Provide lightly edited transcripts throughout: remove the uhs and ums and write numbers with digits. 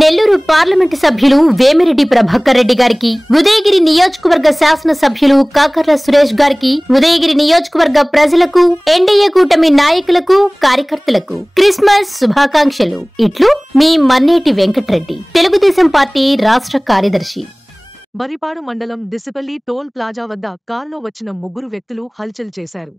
Nellore parliament సభ్యులు వేమిరెడ్డి ప్రభాకర్ రెడ్డి గారికి, ఉదయగిరి నియోజకవర్గ శాసన సభ్యులు కాకర్ల సురేష్ గారికి, ఉదయగిరి నియోజకవర్గ ప్రజలకు, ఎన్డీఏ కూటమి నాయకులకు, కార్యకర్తలకు క్రిస్మస్ శుభాకాంక్షలు. ఇట్లు మీ మన్నేటి వెంకటరెడ్డి, తెలుగుదేశం పార్టీ రాష్ట్ర కార్యదర్శి. బరిపాడు మండలం డిసిపల్లి టోల్ ప్లాజా వద్ద కారులో వచ్చిన ముగ్గురు వ్యక్తులు హల్చల్ చేశారు.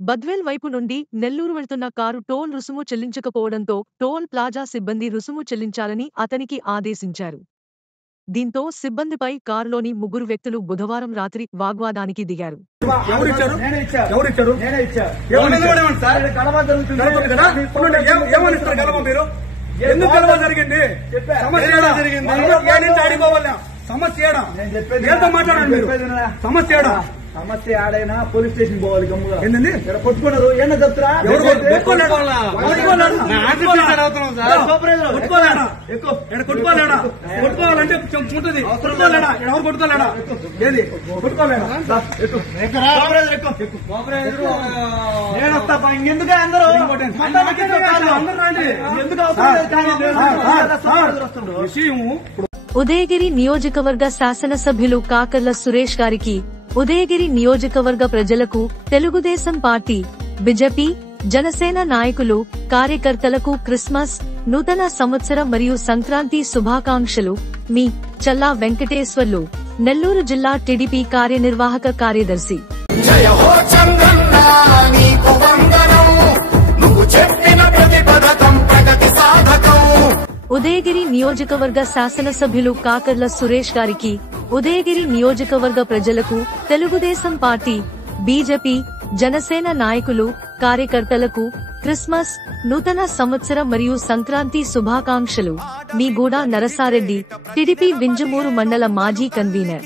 బద్వేల్ వైపు నుండి నెల్లూరు వెళ్తున్న కారు టోల్ రుసుము చెల్లించకపోవడంతో టోల్ ప్లాజా సిబ్బంది రుసుము చెల్లించాలని అతనికి ఆదేశించారు. దీంతో సిబ్బందిపై కారులోని ముగ్గురు వ్యక్తులు బుధవారం రాత్రి వాగ్వాదానికి దిగారు. సమస్య ఆడైనా పోలీస్ స్టేషన్ పోవాలి. ఏంటండి కొట్టుకున్నారు ఏమన్నా చెప్తారా? కొట్టుకోవాలంటే ఎవరు కొట్టుకోలేడా? ఏది కొట్టుకోలేడా? నేను వస్తా. ఇంకెందుకు అందరూ ఉదయగిరి నియోజకవర్గ శాసనసభ్యులు కాకర్ల సురేష్ గారికి, ఉదయగిరి నియోజకవర్గ ప్రజలకు, తెలుగుదేశం పార్టీ, బీజేపీ, జనసేన నాయకులు, కార్యకర్తలకు క్రిస్మస్, నూతన సంవత్సర మరియు సంక్రాంతి శుభాకాంక్షలు. మీ చల్లా వెంకటేశ్వర్లు, నెల్లూరు జిల్లా టీడీపీ కార్యనిర్వాహక కార్యదర్శి. ఉదయగిరి నియోజకవర్గ శాసనసభ్యులు కాకర్ల సురేష్ గారికి, ఉదయగిరి నియోజకవర్గ ప్రజలకు, తెలుగుదేశం పార్టీ, బీజేపీ, జనసేన నాయకులు, కార్యకర్తలకు క్రిస్మస్, నూతన సంవత్సర మరియు సంక్రాంతి శుభాకాంక్షలు. మీ గూడ నరసారెడ్డి, టీడీపీ వింజమూరు మండల మాజీ కన్వీనర్.